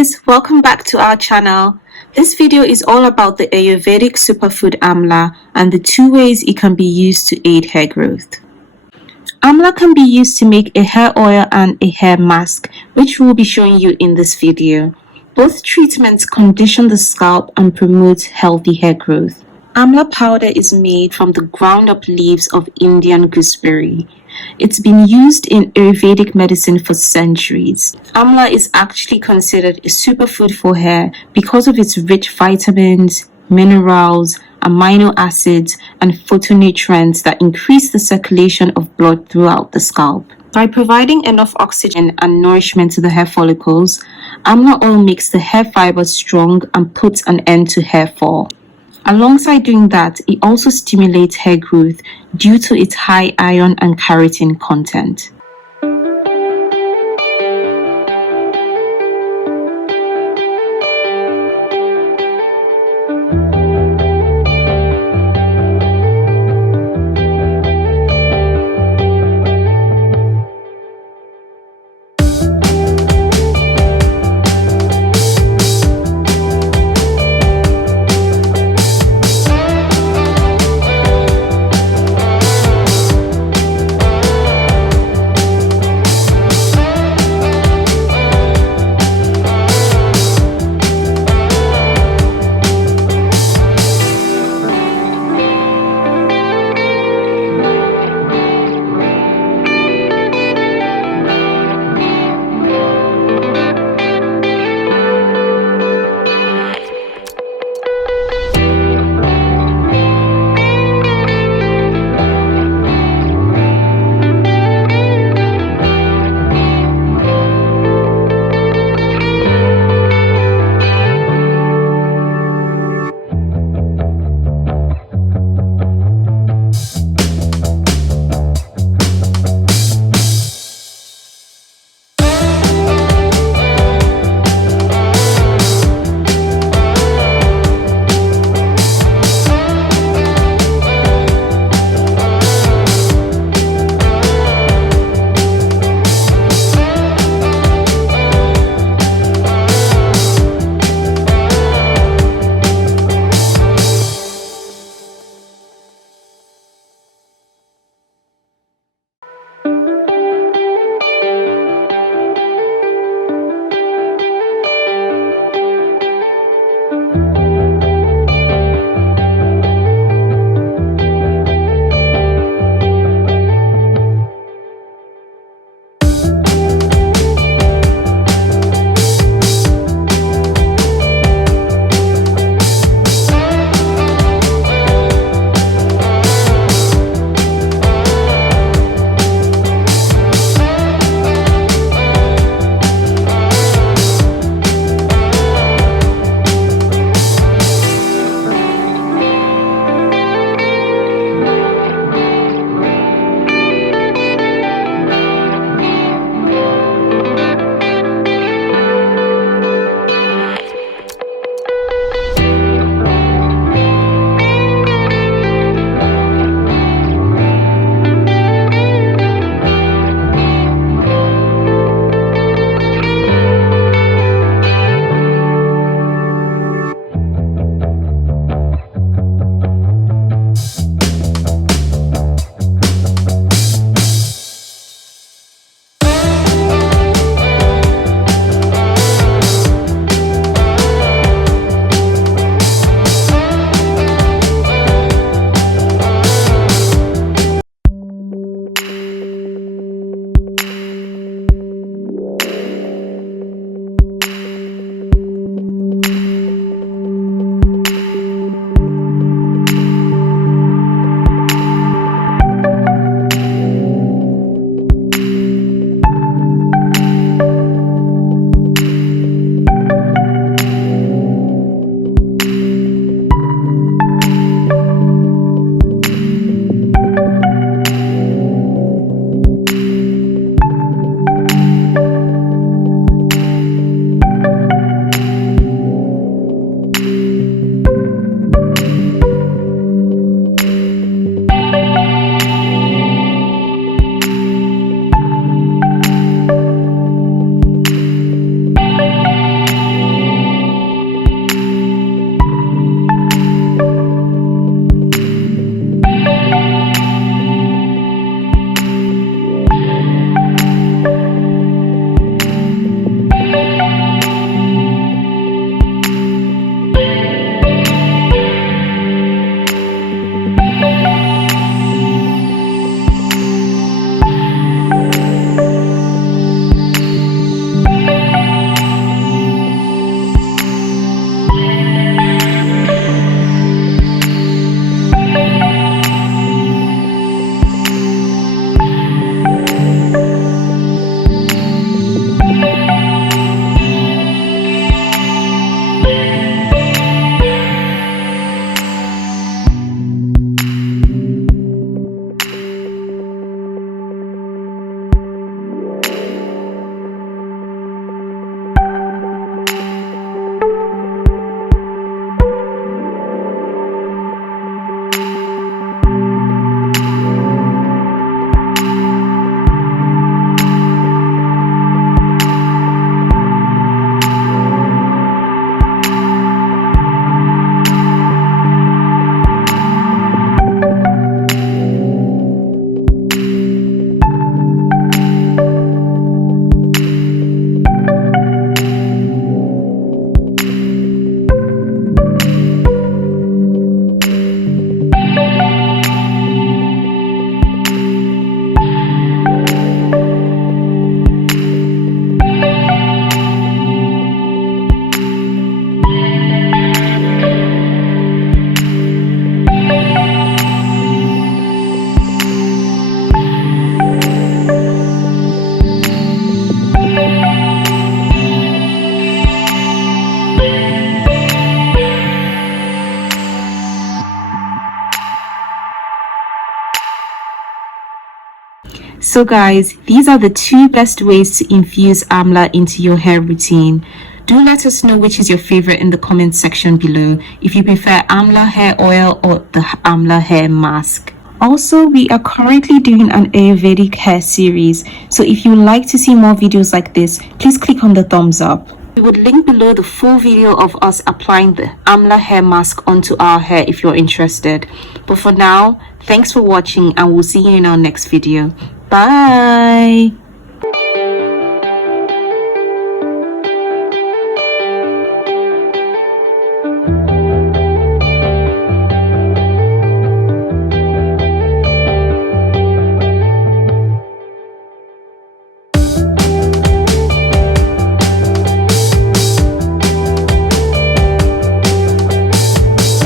Guys, welcome back to our channel. This video is all about the Ayurvedic superfood AMLA and the two ways it can be used to aid hair growth. AMLA can be used to make a hair oil and a hair mask, which we'll be showing you in this video. Both treatments condition the scalp and promote healthy hair growth. AMLA powder is made from the ground up leaves of Indian gooseberry. It's been used in Ayurvedic medicine for centuries. AMLA is actually considered a superfood for hair because of its rich vitamins, minerals, amino acids, and phytonutrients that increase the circulation of blood throughout the scalp. By providing enough oxygen and nourishment to the hair follicles, AMLA oil makes the hair fibers strong and puts an end to hair fall. Alongside doing that, it also stimulates hair growth due to its high iron and carotene content. So guys, these are the 2 best ways to infuse AMLA into your hair routine. Do let us know which is your favorite in the comment section below, if you prefer AMLA hair oil or the AMLA hair mask. Also, we are currently doing an Ayurvedic hair series, so if you would like to see more videos like this, please click on the thumbs up. We would link below the full video of us applying the AMLA hair mask onto our hair if you're interested. But for now, thanks for watching and we'll see you in our next video. Bye!